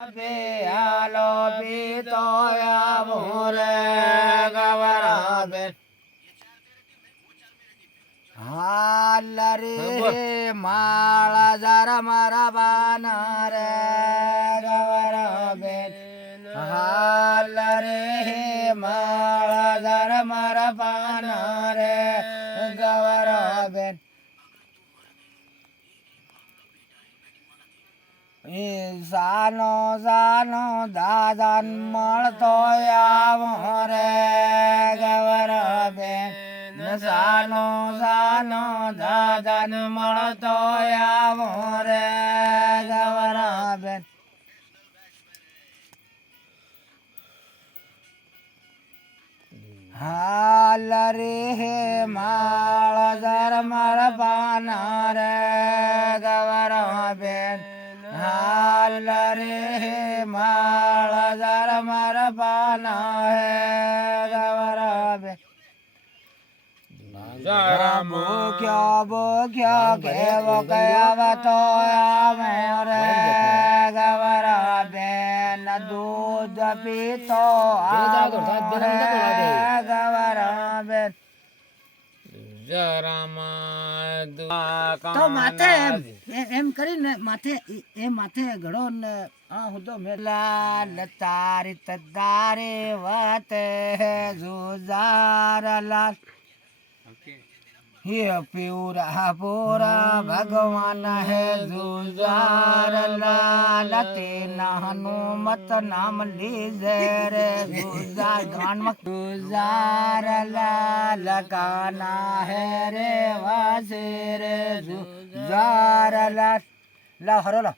પિયાલો પીતો મોરે ગવરા બેન હાલ રે માળા જરા મારા બાના રે ગવરા બેન હાલ રે માળા જરા મારા બાના રે ગવરા બેન સાનો સાનો દાદા મળતો આવો રે ગવરા બેન સાનો સાનો દાદા મળતો આવો રે ગવરા બેન હાલ રે માળ જર માર પાના રે ગવરા બેન હાલ રે માળ જર માર પાના હે ગવરા બેન ભૂખ્યો કેવો કયા તો આવે રે ગવરા બેન દૂધ પીતો રે ગવરા બેન તો માથે એમ કરીને માથે એ માથે ઘડો ને હું મેલા તારી તદારે વાતે જુજાર લાલ ये प्यूरा पूरा भगवान है जुजार लाल तेना हनुमत नाम लीजे रे जुजार गान मत जुजार लाल गाना है रे वासे रे जुजार लाल ला हरो ला